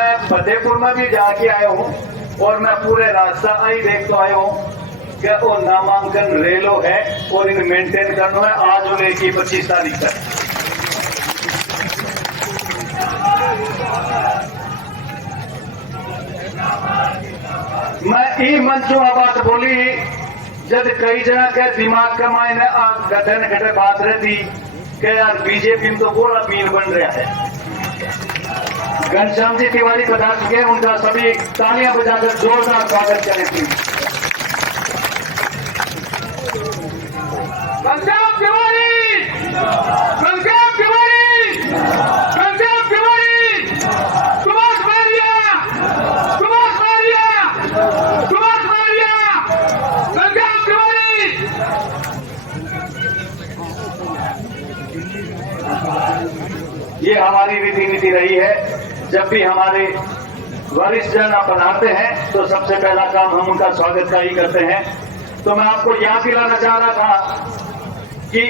मैं फतेहपुर में भी जाके आया हूँ और मैं पूरे रास्ता आई देख तो आया हूँ कि वो नामांकन रेलो है और इन मेंटेन करना है आज और लेके 25 तारीख तक। मैं ई मंचों बात बोली जब कई जना के दिमाग का मायने गठन घटे बात रहती कि यार बीजेपी में तो पूरा मीन बन रहा है। घनश्याम जी तिवारी पधार चुके हैं, उनका सभी तालियां बजाकर जोरदार स्वागत करें। घनश्याम तिवारी, घनश्याम तिवारी, घनश्याम तिवारी, सुभाष भारिया, सुभाष भारिया, सुभाष भारिया, घनश्याम तिवारी। ये हमारी रीति नीति रही है। जब भी हमारे वरिष्ठ जन पधारते हैं तो सबसे पहला काम हम उनका स्वागत का ही करते हैं। तो मैं आपको याद दिलाना चाह रहा था कि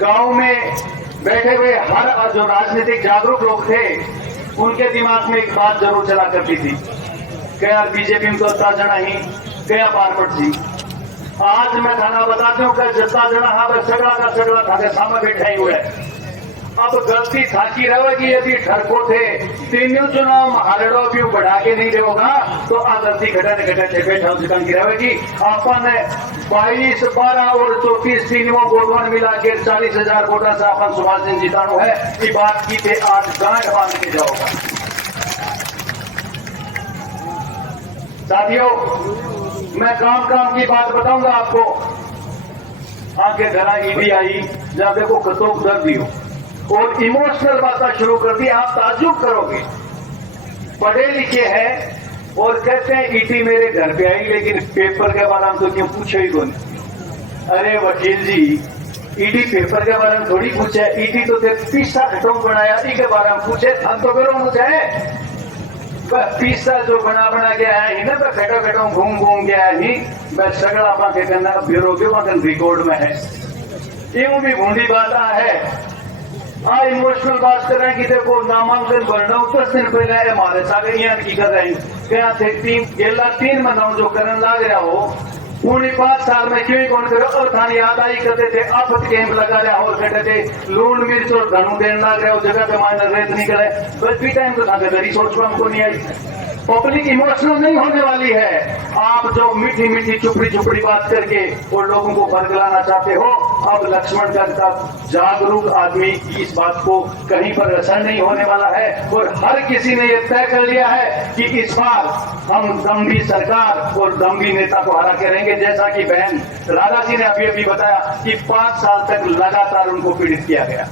गांव में बैठे हुए हर जो राजनीतिक जागरूक लोग थे उनके दिमाग में एक बात जरूर चला करती थी कि यार बीजेपी में तो इतना जना ही गया पारपट जी। आज मैं थाना बताती हूँ कि जितना जना हाँ सगड़ा का सगड़ा था के सामने बैठे हुए। अब गलती थाकी रहेगी यदि ठरको थे तीनों चुनाव हारड़ो भी बढ़ा के नहीं देगा तो आ गलती घटने घटने बैठा चिकन की रहेगी। अपन 22, 12 और 34 तीनों वोटों मिला के 40,000 वोटर से अपन सुभाष सिंह जितानो है। ये बात की थे आज गांठ बांध के जाओगा। साथियों मैं काम की बात बताऊंगा आपको। आगे घरा ईडी आई जहां देखो कतोक दर्द दी हो और इमोशनल बातें शुरू कर दी। आप ताज्जुब करोगे, पढ़े लिखे हैं और कहते हैं ईटी मेरे घर पे आई लेकिन पेपर के बारे में तो क्यों पूछे ही कौन। अरे वकील जी ईडी पेपर के बारे में थोड़ी पूछे, ईटी तो पिस्सा घटों बनाया के बारे में पूछे। हम तो करो मुझे पिस्सा जो बना के आया ही ना तो खटो खटो घूम के आया ही मैं सगड़ा पा के करना ब्यूरो के रिकॉर्ड में है। यूं भी भूंडी बात है। हाँ इमोशनल बात कर रहे हैं कि देखो नामांकन भरना 10 दिन पहले हमारे साथ यहाँ की कर रहे हैं क्या थे 3 महीना जो करने लग रहा हो पूरी 5 साल में क्यों कौन करो। और थानी याद आई करते थे आफत कैंप लगा रहा और कहते थे लून मिर्च और धनु देने लग रहे हो जगह पे मायने रेत नहीं करे। बस भी टाइम तो था रिसोर्स हमको नहीं आई। पब्लिक इमोशनल नहीं होने वाली है। आप जो मीठी मीठी चुपड़ी बात करके और लोगों को बरगलाना चाहते हो। अब लक्ष्मण का जागरूक आदमी इस बात को कहीं पर असर नहीं होने वाला है और हर किसी ने यह तय कर लिया है कि इस बार हम दम्भी सरकार और दम्भी नेता को हरा के रहेंगे। जैसा कि बहन राधा जी ने अभी बताया कि 5 साल तक लगातार उनको पीड़ित किया गया।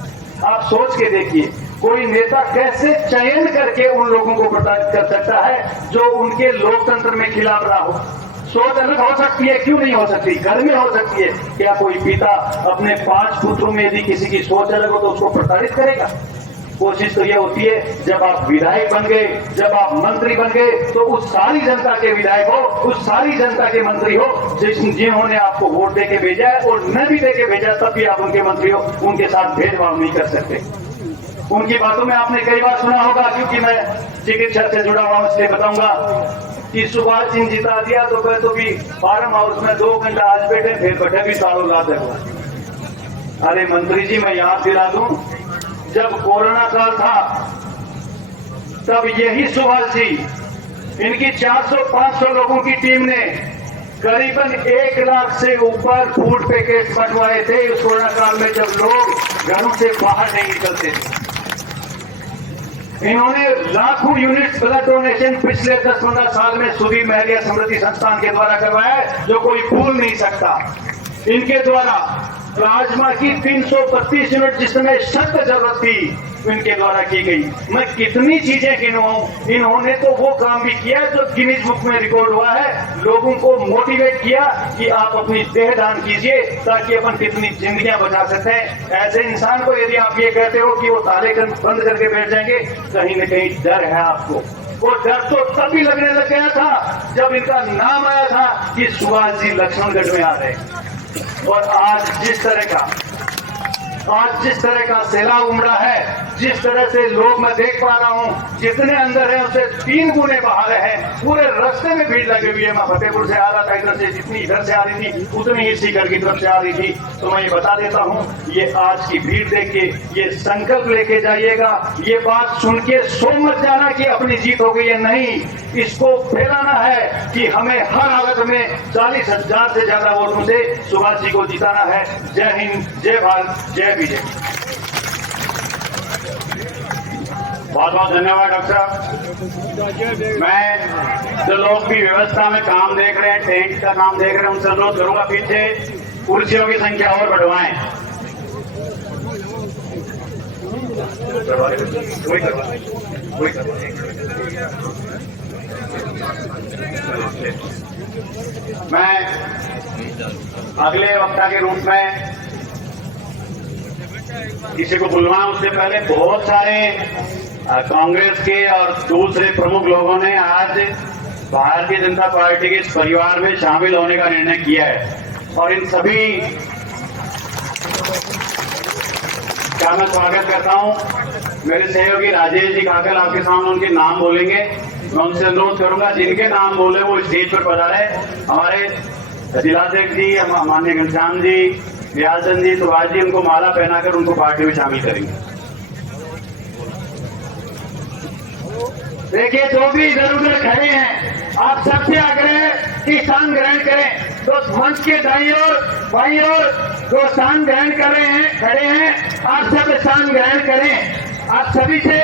आप सोच के देखिए कोई नेता कैसे चयन करके उन लोगों को प्रताड़ित कर सकता है जो उनके लोकतंत्र में खिलाफ रहा हो। सोच अलग हो सकती है, क्यों नहीं हो सकती, घर में हो सकती है। क्या कोई पिता अपने 5 पुत्रों में यदि किसी की सोच अलग हो तो उसको प्रताड़ित करेगा? कोशिश तो यह होती है जब आप विधायक बन गए, जब आप मंत्री बन गए तो उस सारी जनता के विधायक हो, उस सारी जनता के मंत्री हो जिन्होंने आपको वोट देके भेजा है और न भी देके भेजा तब भी आप उनके मंत्री हो। उनके साथ भेदभाव नहीं कर सकते। उनकी बातों में आपने कई बार सुना होगा, क्योंकि मैं चिकित्सा से जुड़ा हुआ हूं इसलिए बताऊंगा कि सुभाष सिंह जिता दिया तो कह तो भी फार्म हाउस में 2 घंटा आज बैठे फिर बैठे भी तालों ला दे। अरे मंत्री जी मैं याद दिला दूं जब कोरोना काल था तब यही सुभाष जी इनकी 400-500 लोगों की टीम ने करीबन 1 लाख से ऊपर फूड पैकेट बंटवाए थे उस कोरोना काल में जब लोग घरों से बाहर नहीं निकलते थे। इन्होंने लाखों यूनिट्स ब्लड डोनेशन पिछले 10-15 साल में सुधीर महरिया स्मृति संस्थान के द्वारा करवाया है जो कोई भूल नहीं सकता। इनके द्वारा प्लाज्मा की 332 यूनिट जिसमें सख्त जरूरत थी इनके द्वारा की गई। मैं कितनी चीजें गिनवाऊं। इन्होंने तो वो काम भी किया जो गिनीज बुक में रिकॉर्ड हुआ है। लोगों को मोटिवेट किया कि आप अपनी देह दान कीजिए ताकि अपन कितनी जिंदगियां बचा सकते हैं। ऐसे इंसान को यदि आप ये कहते हो कि वो ताले बंद करके बैठ जाएंगे, कहीं न कहीं डर है आपको। वो डर तो तभी लगने लग गया था जब इनका नाम आया था कि सुभाष जी लक्ष्मणगढ़ में आ रहे। और आज जिस तरह का सैलाब उमड़ा है जिस तरह से लोग मैं देख पा रहा हूँ जितने अंदर है उससे 3 गुने बाहर है। पूरे रास्ते में भीड़ लगी हुई है। मैं फतेहपुर से आ रहा था, इधर से जितनी इधर से आ रही थी उतनी ही सीकर की तरफ से आ रही थी। तो मैं ये बता देता हूँ, ये आज की भीड़ देख के ये संकल्प लेके जाइएगा, ये बात सुन के सो मत जाना कि अपनी जीत हो गई है। नहीं, इसको फैलाना है कि हमें हर हालत में 40,000 से ज्यादा वोटों से सुभाष जी को जिताना है। जय हिंद, जय भारत, जय बीजेपी। बहुत बहुत धन्यवाद डॉक्टर साहब। मैं जो लोग भी व्यवस्था में काम देख रहे हैं, टेंट का काम देख रहे हैं, उनसे अनुरोध करूंगा पीछे कुर्सियों की संख्या और बढ़वाएं। मैं अगले वक्ता के रूप में किसी को बुलवाऊं उससे पहले बहुत सारे कांग्रेस के और दूसरे प्रमुख लोगों ने आज भारतीय जनता पार्टी के इस परिवार में शामिल होने का निर्णय किया है और इन सभी का मैं स्वागत करता हूं। मेरे सहयोगी राजेश जी काकल आपके सामने उनके नाम बोलेंगे। मैं उनसे अनुरोध करूंगा जिनके नाम बोले वो स्टेज पर पधारे। हमारे जिलाध्यक्ष जी, माननीय घनश्याम जी, व्यासन जी, सुभाष जी, उनको माला पहनाकर उनको पार्टी में शामिल करेंगे। देखिए, जो भी इधर उधर खड़े हैं, आप सबसे आग्रह कि स्थान ग्रहण करें। तो मंच के दाईं ओर बाईं ओर जो स्थान ग्रहण कर रहे हैं, खड़े हैं, आप सब स्थान ग्रहण करें। आप सभी से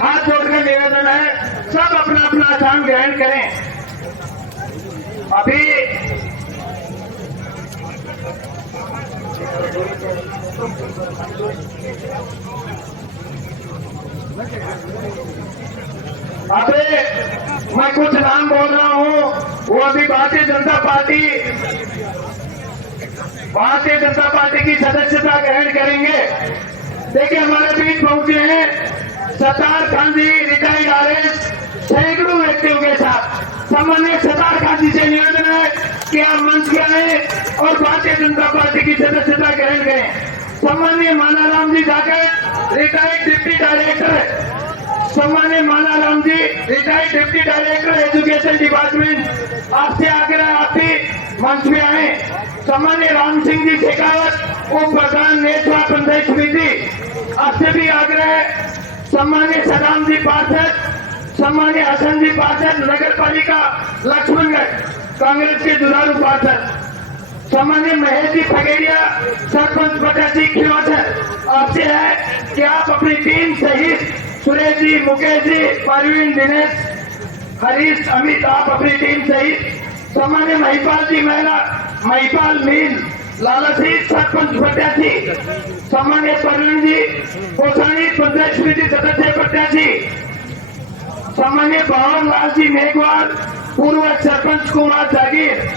हाथ जोड़कर निवेदन है, सब अपना अपना स्थान ग्रहण करें। अभी मैं कुछ नाम बोल रहा हूं, वो अभी भारतीय जनता पार्टी की सदस्यता ग्रहण करेंगे। देखिए, हमारे बीच पहुंचे हैं सत्तार खान जी, रिटायर्ड आरएस, सैकड़ों व्यक्तियों के साथ। सामान्य सत्तार खान जी से निवेदन है कि आप मंच पे आए और भारतीय जनता पार्टी की सदस्यता ग्रहण करें। सम्मानीय मानाराम जी जाकर रिटायर्ड डिप्टी डायरेक्टर, सम्मानीय Manaram ji retired deputy director education department, आपसे आग्रह आप भी मंच में आए। सम्मानीय राम सिंह जी शेखावत, उप प्रधान नेतवा पंचायत समिति, आपसे भी आग्रह। सम्मानीय सदाम जी पार्षद, सम्मानीय हसन जी पार्षद नगर पालिका लक्ष्मणगढ़ कांग्रेस के दुधारू पार्षद, सम्मानीय महेश जी फगेड़िया सरपंच प्रत्याशी खिलवासर, आपसे है कि आप अपनी टीम सहित सुरेश जी, मुकेश जी, परवीन, दिनेश, हरीश, अमित, आप अपनी टीम सहित सम्मानीय महिपाल जी महिपाल मीन लालसी सरपंच प्रत्याशी, सम्मानीय परवीन जी कोसानी पंचायत समिति सदस्य प्रत्याशी, सम्मानीय भवन लाल जी मेघवाल पूर्व सरपंच कुमार जागीर,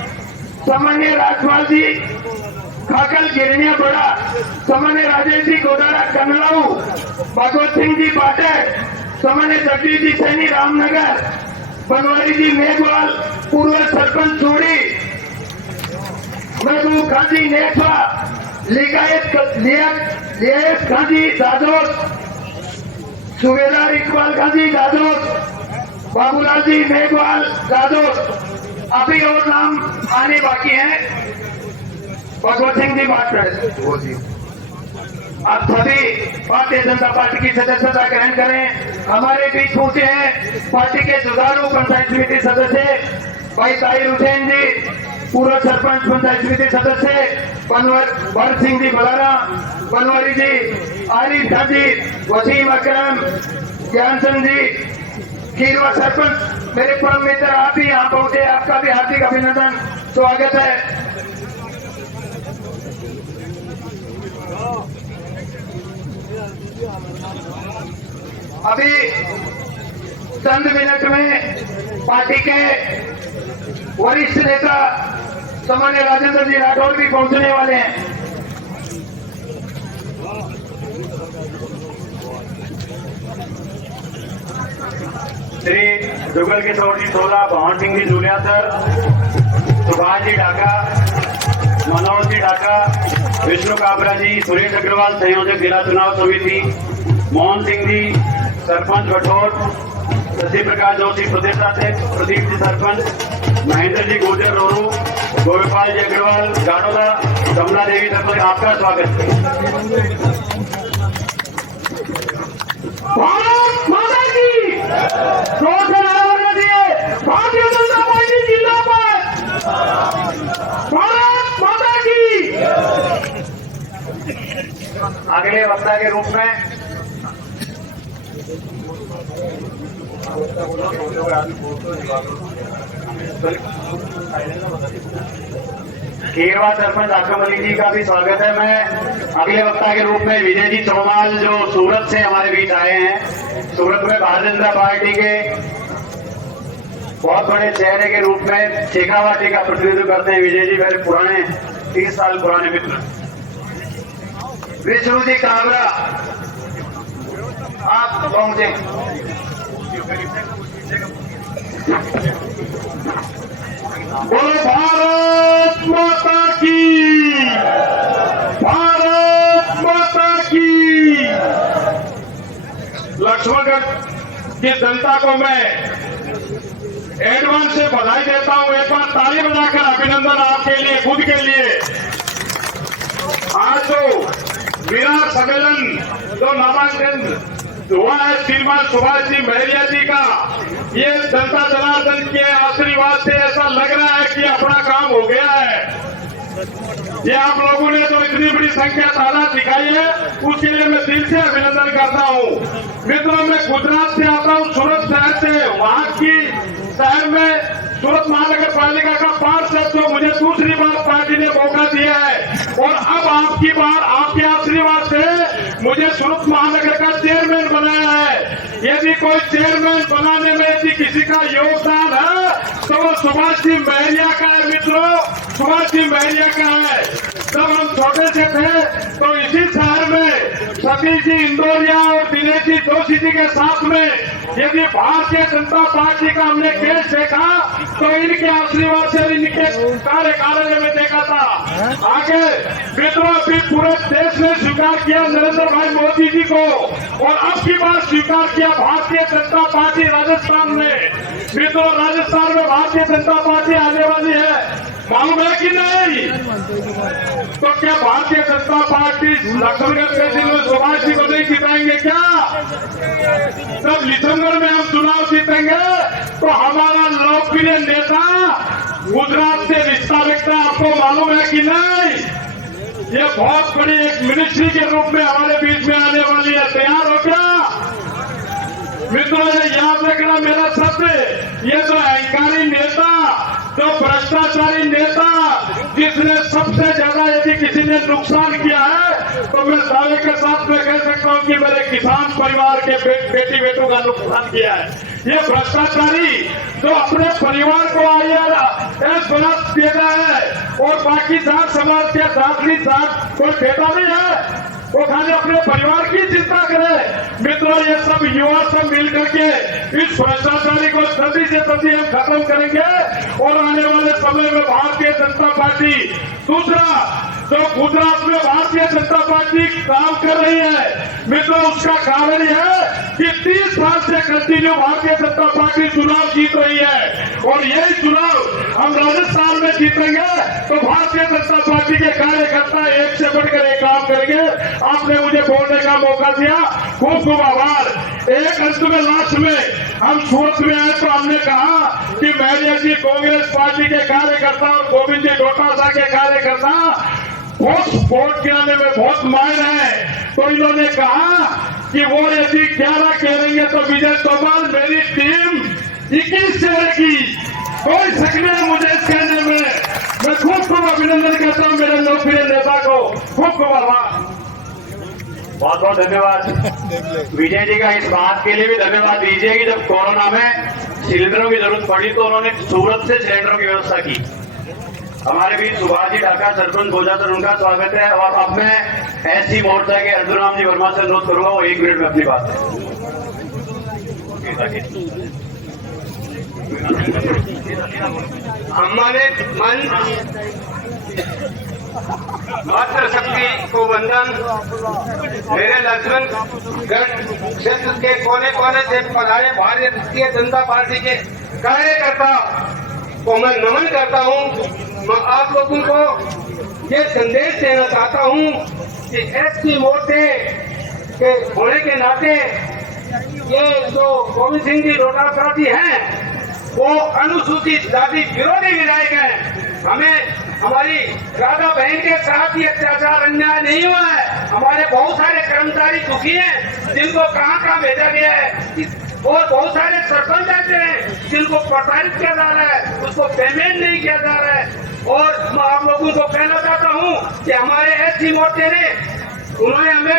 सम्मानीय राजपाल जी खाकल गिरनिया बड़ा, सम्मानीय राजेश जी गोदारा कनलाऊ, भगवत सिंह जी पाठक, सम्मानीय जगदीश जी सैनी रामनगर, बनवारी जी मेघवाल पूर्व सरपंच चूड़ी, महबूब खान जी नेठवा, लियाकत खान जी दादोस, सुबेदार इकबाल खान जी दादोस, बाबूलाल जी मेघवाल दादोस। अभी और नाम आने बाकी हैं। भगवत सिंह जी बात करें। आप सभी भारतीय जनता पार्टी की सदस्यता ग्रहण करें। हमारे बीच पहुंचे हैं पार्टी के जुगारू पंचायत समिति सदस्य भाई ताहिर हुसैन जी, पूर्व सरपंच पंचायत समिति सदस्य भरत सिंह जी बलारा, बनवारी जी, आरिफ खान जी, वसीम अकरम, ज्ञानचंद जी, खीरवा सरपंच, मेरे परम मित्र आप भी यहाँ पहुंचे, आपका भी हार्दिक अभिनंदन, स्वागत है। अभी चंद मिनट में पार्टी के वरिष्ठ नेता सम्मानीय राजेंद्र जी राठौर भी पहुंचने वाले हैं। श्री जुगल किशोर जी सोला, भवन सिंह जी जूलिया सर, सुभाष जी ढाका, मनोज जी ढाका, विष्णु काबरा जी, सुरेश अग्रवाल संयोजक जिला चुनाव समिति, मोहन सिंह जी सरपंच बठोर, शशि प्रकाश जोशी प्रदेश अध्यक्ष, प्रदीप जी सरपंच, महेंद्र जी गुर्जर रोरू, गोपाल जी अग्रवाल गाड़ोदा, कमला देवी सरपंच, आपका स्वागत है। भारत माता की जोर से नारा लगना चाहिए। भारतीय जनता पार्टी जिंदाबाद। भारत माता की। अगले वक्ता के रूप में खेरवा सरपंच आकम अली जी का भी स्वागत है। मैं अगले वक्ता के रूप में विजय जी चौमाल जो सूरत से हमारे बीच आए हैं, सूरत में भारतीय जनता पार्टी के बहुत बड़े चेहरे के रूप में शेखावाटी का प्रतिनिधित्व करते हैं। विजय जी मेरे पुराने 30 साल पुराने मित्र। विष्णु जी काबरा आप पहुंचे। बोलो भारत माता की। भारत माता की। लक्ष्मणगढ़ की जनता को मैं एडवांस से बधाई देता हूं। एक बार ताली बजाकर अभिनंदन आपके लिए, खुद के लिए। आज जो विराट सम्मेलन जो नामांकन हुआ है श्रीमान सुभाष जी महरिया जी का, ये जनता जनार्दन के आशीर्वाद से ऐसा लग रहा है कि अपना काम हो गया है। ये आप लोगों ने जो इतनी बड़ी संख्या तादाद दिखाई है, उसके लिए मैं दिल से अभिनंदन करता हूँ। मित्रों, मैं गुजरात से आता हूँ, सूरत शहर से। वहां की शहर में सूरत महानगर पालिका का पार्षद जो मुझे दूसरी बार पार्टी ने मौका दिया है, और अब आपकी बार आपके आशीर्वाद से मुझे सूरत महानगर का चेयरमैन बनाया है। यदि कोई चेयरमैन बनाने में यदि किसी का योगदान है तो वो सुभाष जी महरिया का है। मित्रों, सुभाष जी महरिया का है। जब हम छोटे से थे तो इसी शहर में सतीश जी इंदौरिया और दिनेश जी जोशी जी के साथ में यदि भारतीय जनता पार्टी का हमने केस देखा तो इनके आशीर्वाद से इनके कार्य में देखा था। आगे मित्रों, अभी पूरे देश ने स्वीकार किया नरेंद्र भाई मोदी जी को, और अब की बार स्वीकार किया भारतीय जनता पार्टी राजस्थान में। मित्रों, राजस्थान में भारतीय जनता पार्टी आने वाली है, मालूम है कि नहीं? तो क्या भारतीय जनता पार्टी लक्ष्मणगढ़ के दिन में सुभाष जी को नहीं जिताएंगे क्या? जब लिथमगढ़ में हम चुनाव जीतेंगे तो हमारा लोकप्रिय नेता गुजरात से रिश्ता रखता है, आपको मालूम है कि नहीं? ये बहुत बड़ी एक मिनिस्ट्री के रूप में हमारे बीच में आने वाली है। तैयार हो क्या? मित्रों, ये याद रखना मेरा शब्द, ये जो अहंकारी नेता, जो भ्रष्टाचारी नेता, जिसने सबसे ज्यादा यदि किसी ने नुकसान किया है तो मैं दावे के साथ में कह सकता हूं कि मेरे किसान परिवार के बेटी बेटों का नुकसान किया है। ये भ्रष्टाचारी जो अपने परिवार को बना देता है और बाकी जाट समाज के जाति जाट कोई बेटा नहीं है, वो खाली अपने परिवार की चिंता करे। मित्रों, ये सब युवा सब मिलकर के इस भ्रष्टाचारी को जल्दी से जल्दी हम खत्म करेंगे और आने वाले समय में भारतीय जनता पार्टी, दूसरा जो गुजरात में भारतीय जनता पार्टी काम कर रही है, मित्रों, उसका कारण है कि 30 साल से कंटिन्यू भारतीय जनता पार्टी चुनाव जीत रही है, और यही चुनाव हम राजस्थान में जीतेंगे तो भारतीय जनता पार्टी के कार्यकर्ता एक से बढ़कर एक काम करेंगे। आपने मुझे बोलने का मौका दिया, खूब खूब आभार। एक अंत में लास्ट में हम सूरत में आए तो हमने कहा कि महरिया जी कांग्रेस पार्टी के कार्यकर्ता और गोविंद जी डोटासा के कार्यकर्ता वोट गिराने में बहुत माहिर है, तो इन्होंने कहा कि वो यदि 11 कहेंगे तो विजय तोमर मेरी टीम 21 से रहेगी। कोई शक नहीं मुझे इस कहने में। मैं खूब खूब अभिनंदन करता हूं मेरे लोकप्रिय नेता को। खूब खूब आभार। बहुत बहुत धन्यवाद विजय जी का। इस बात के लिए भी धन्यवाद दीजिए कि जब कोरोना में सिलेंडरों की जरूरत पड़ी तो उन्होंने सूरत से सिलेंडरों की व्यवस्था की। हमारे बीच सुभाष जी ढाका सरपंच बोझा सर, उनका स्वागत है। और अब मैं एससी मोर्चा के अर्जुनराम जी वर्मा से अनुरोध करूंगा वो 1 मिनट में अपनी बात हमारे मन मातृशक्ति को वंदन। मेरे लक्ष्मण गढ़ क्षेत्र के कोने कोने से पधारे भारतीय जनता पार्टी के कार्यकर्ता को मैं नमन करता हूं। मैं आप लोगों को ये संदेश देना चाहता हूं कि एससी मोर्चे के होने के नाते ये जो गोविंद सिंह जी डोटासरा जी हैं वो अनुसूचित जाति विरोधी विधायक हैं। हमें हमारी राधा बहन के साथ ही अत्याचार अन्याय नहीं हुआ है। हमारे बहुत सारे कर्मचारी दुखी हैं जिनको कहां कहां भेजा गया है और बहुत सारे सरपंच ऐसे हैं जिनको प्रताड़ित किया जा रहा है, उसको पेमेंट नहीं किया जा रहा है। और मैं आप लोगों को कहना चाहता हूं कि हमारे एससी मोर्चे ने उन्होंने हमें